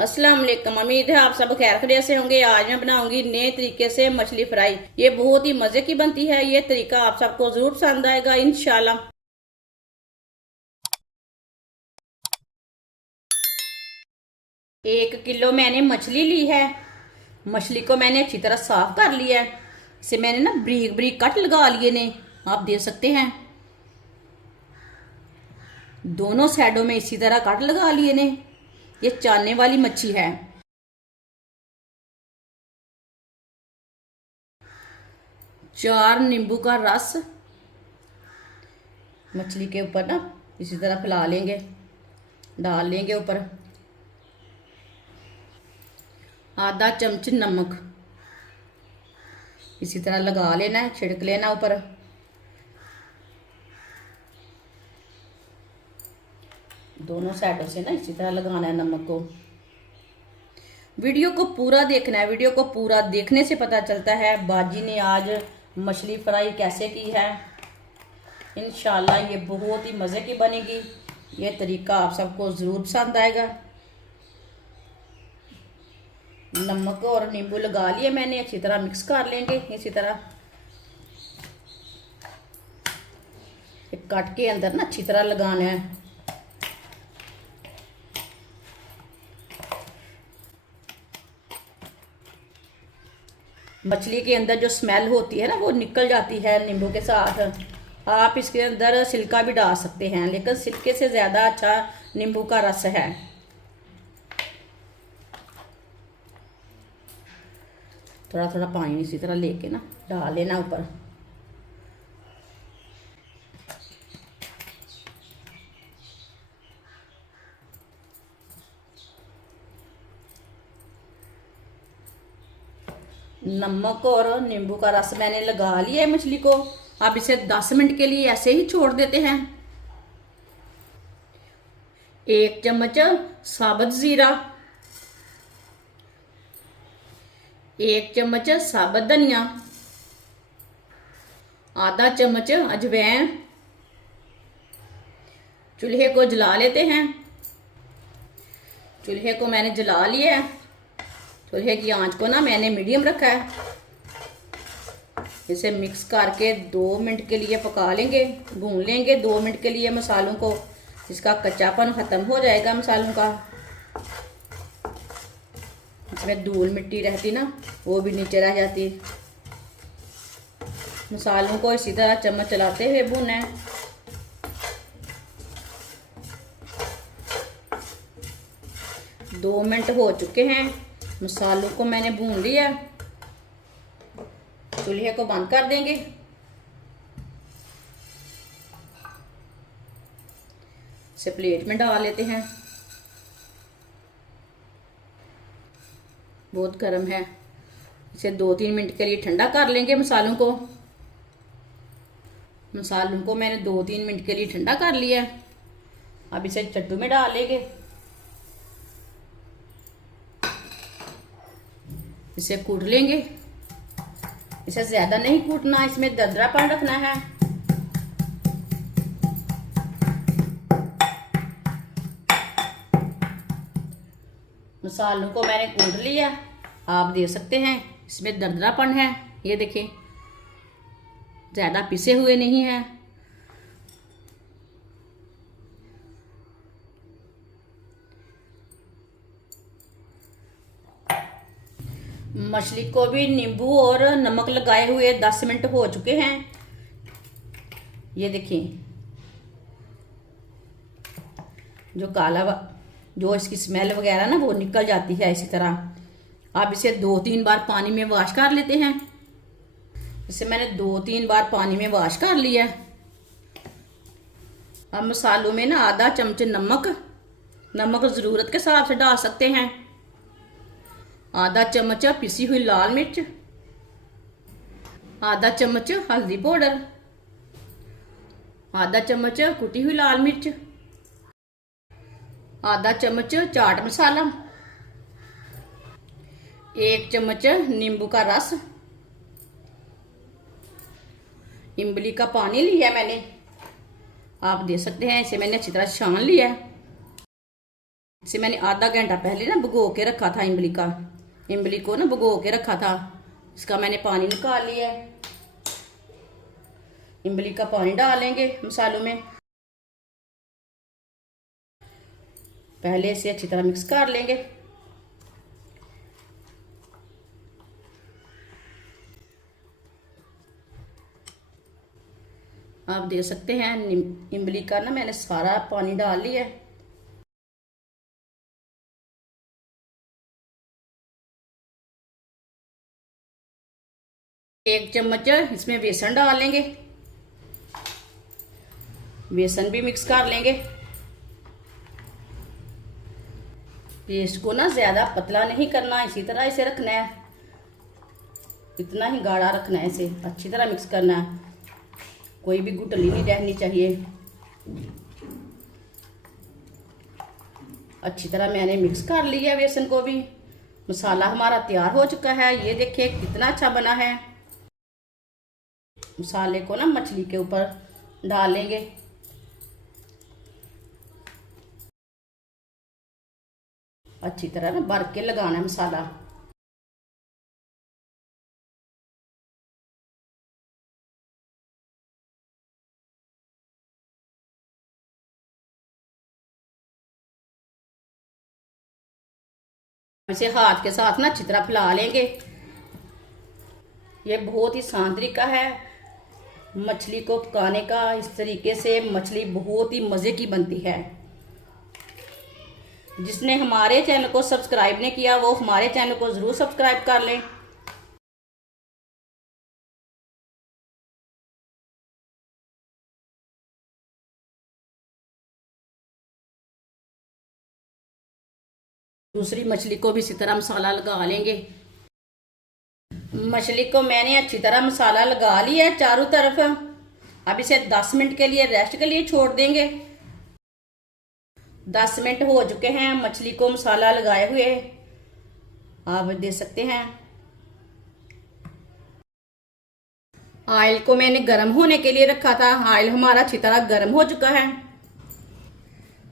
अस्सलाम वालेकुम। उम्मीद है आप सब खैर खैरियत से होंगे। आज मैं बनाऊंगी नए तरीके से मछली फ्राई। ये बहुत ही मजे की बनती है। ये तरीका आप सबको जरूर पसंद आएगा इंशाल्लाह। 1 किलो मैंने मछली ली है। मछली को मैंने अच्छी तरह साफ कर लिया है। इसे मैंने ना बारीक बारीक कट लगा लिए ने, आप देख सकते हैं। दोनों साइडों में इसी तरह कट लगा लिए ने। ये चालने वाली मच्छी है। 4 नींबू का रस मछली के ऊपर ना इसी तरह फैला लेंगे, डाल लेंगे ऊपर। आधा चम्मच नमक इसी तरह लगा लेना है, छिड़क लेना ऊपर। दोनों साइडों से ना इसी तरह लगाना है नमक को। वीडियो को पूरा देखना है। वीडियो को पूरा देखने से पता चलता है बाजी ने आज मछली फ्राई कैसे की है। इंशाल्लाह ये बहुत ही मज़े की बनेगी। ये तरीका आप सबको ज़रूर पसंद आएगा। नमक और नींबू लगा लिए मैंने, अच्छी तरह मिक्स कर लेंगे। इसी तरह कट के अंदर ना अच्छी तरह लगाना है। मछली के अंदर जो स्मेल होती है ना वो निकल जाती है नींबू के साथ। आप इसके अंदर सिरका भी डाल सकते हैं, लेकिन सिरके से ज़्यादा अच्छा नींबू का रस है। थोड़ा थोड़ा पानी इसी तरह लेके ना डाल लेना ऊपर। नमक और नींबू का रस मैंने लगा लिया है मछली को। अब इसे 10 मिनट के लिए ऐसे ही छोड़ देते हैं। 1 चम्मच साबुत जीरा, 1 चम्मच साबुत धनिया, आधा चम्मच अजवाइन। चूल्हे को जला लेते हैं। चूल्हे को मैंने जला लिया है। चूल्हे की आंच को ना मैंने मीडियम रखा है। इसे मिक्स करके 2 मिनट के लिए पका लेंगे, भून लेंगे 2 मिनट के लिए मसालों को। इसका कच्चापन ख़त्म हो जाएगा मसालों का। इसमें धूल मिट्टी रहती ना वो भी नीचे रह जाती। मसालों को इसी तरह चम्मच चलाते हुए भूनना है। दो मिनट हो चुके हैं। मसालों को मैंने भून लिया। चूल्हे को बंद कर देंगे। इसे प्लेट में डाल लेते हैं। बहुत गर्म है। इसे 2-3 मिनट के लिए ठंडा कर लेंगे मसालों को। मसालों को मैंने 2-3 मिनट के लिए ठंडा कर लिया। अब इसे चट्टू में डाल लेंगे। इसे कूट लेंगे। इसे ज्यादा नहीं कूटना, इसमें दरदरापन रखना है। मसालों को मैंने कूट लिया। आप देख सकते हैं इसमें दरदरापन है। ये देखिए ज्यादा पिसे हुए नहीं है। मछली को भी नींबू और नमक लगाए हुए 10 मिनट हो चुके हैं। ये देखिए जो इसकी स्मेल वगैरह ना वो निकल जाती है इसी तरह। अब इसे 2-3 बार पानी में वॉश कर लेते हैं। इसे मैंने 2-3 बार पानी में वॉश कर लिया। अब मसालों में ना आधा चम्मच नमक ज़रूरत के हिसाब से डाल सकते हैं। आधा चम्मच पिसी हुई लाल मिर्च, आधा चम्मच हल्दी पाउडर, आधा चम्मच कुटी हुई लाल मिर्च, आधा चम्मच चाट मसाला, 1 चम्मच नींबू का रस। इमली का पानी लिया मैंने, आप देख सकते हैं। इसे मैंने अच्छी तरह छान लिया है। इसे मैंने आधा घंटा पहले ना भिगो के रखा था। इमली को ना भिगो के रखा था। इसका मैंने पानी निकाल लिया है। इमली का पानी डालेंगे मसालों में। पहले इसे अच्छी तरह मिक्स कर लेंगे। आप देख सकते हैं इमली का ना मैंने सारा पानी डाल लिया है। एक चम्मच इसमें बेसन डाल लेंगे। बेसन भी मिक्स कर लेंगे। पेस्ट को ना ज्यादा पतला नहीं करना, इसी तरह इसे रखना है। इतना ही गाढ़ा रखना है। इसे अच्छी तरह मिक्स करना है। कोई भी गुठली नहीं रहनी चाहिए। अच्छी तरह मैंने मिक्स कर लिया बेसन को भी। मसाला हमारा तैयार हो चुका है। ये देखिए कितना अच्छा बना है। मसाले को ना मछली के ऊपर डालेंगे। अच्छी तरह ना भर के लगाना है मसाला। इसे हाथ के साथ ना अच्छी तरह फैला लेंगे। ये बहुत ही आसान तरीका है मछली को पकाने का। इस तरीके से मछली बहुत ही मज़े की बनती है। जिसने हमारे चैनल को सब्सक्राइब नहीं किया वो हमारे चैनल को ज़रूर सब्सक्राइब कर लें। दूसरी मछली को भी इसी तरह मसाला लगा लेंगे। मछली को मैंने अच्छी तरह मसाला लगा लिया है चारों तरफ। अब इसे 10 मिनट के लिए रेस्ट के लिए छोड़ देंगे। 10 मिनट हो चुके हैं मछली को मसाला लगाए हुए। आप देख सकते हैं ऑयल को मैंने गर्म होने के लिए रखा था। ऑयल हमारा अच्छी तरह गर्म हो चुका है।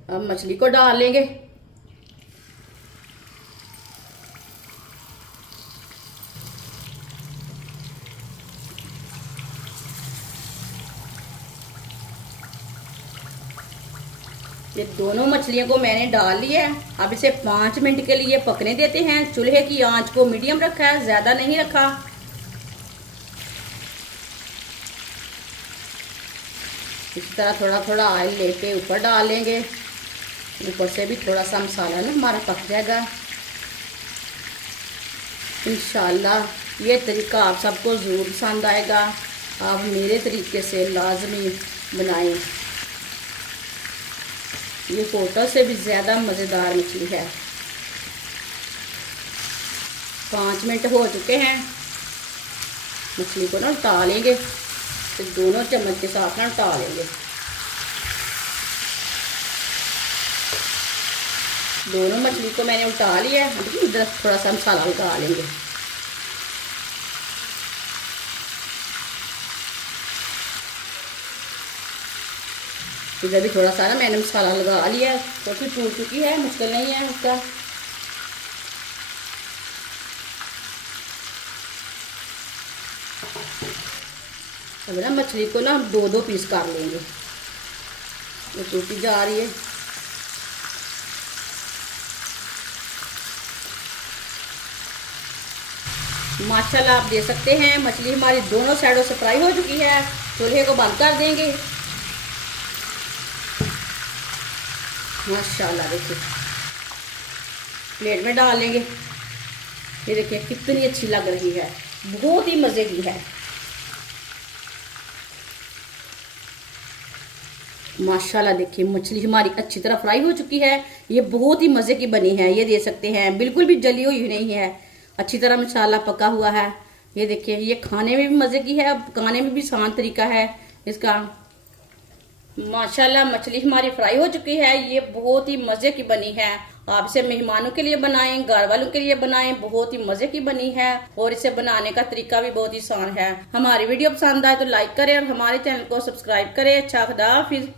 अब मछली को डाल लेंगे। ये दोनों मछलियों को मैंने डाल लिया है। अब इसे 5 मिनट के लिए पकने देते हैं। चूल्हे की आंच को मीडियम रखा है, ज्यादा नहीं रखा। इस तरह थोड़ा थोड़ा ऑयल लेके ऊपर डालेंगे। ऊपर से भी थोड़ा सा मसाला ना हमारा पक जाएगा। इंशाल्लाह ये तरीका आप सबको ज़रूर पसंद आएगा। आप मेरे तरीके से लाजमी बनाएं। ये होटल से भी ज़्यादा मज़ेदार मछली है। 5 मिनट हो चुके हैं। मछली को ना उल्टा लेंगे। तो दोनों चम्मच के साथ ना उल्टा लेंगे। दोनों मछली को मैंने उल्टा लिया है। इधर थोड़ा सा मसाला लगा लेंगे। इधर भी थोड़ा सा ना मैंने मसाला लगा लिया है। तो फिर टूट चुकी है, मुश्किल नहीं है उसका। अब ना मछली को ना 2-2 पीस कर लेंगे। ये टूटी जा रही है। माशाल्लाह आप देख सकते हैं मछली हमारी दोनों साइडों से फ्राई हो चुकी है। चूल्हे को बंद कर देंगे। माशाल्लाह देखिए प्लेट में डाल लेंगे। ये देखिए कितनी अच्छी लग रही है, बहुत ही मज़े की है। माशाल्लाह देखिए मछली हमारी अच्छी तरह फ्राई हो चुकी है। ये बहुत ही मज़े की बनी है। ये देख सकते हैं बिल्कुल भी जली हुई नहीं है। अच्छी तरह मसाला पका हुआ है। ये देखिए ये खाने में भी मज़े की है, पकाने में भी आसान तरीका है इसका। माशाल्लाह मछली हमारी फ्राई हो चुकी है। ये बहुत ही मज़े की बनी है। आप इसे मेहमानों के लिए बनाएं, घर वालों के लिए बनाएं। बहुत ही मज़े की बनी है और इसे बनाने का तरीका भी बहुत ही आसान है। हमारी वीडियो पसंद आए तो लाइक करें और हमारे चैनल को सब्सक्राइब करें। अच्छा खुदा हाफिज़।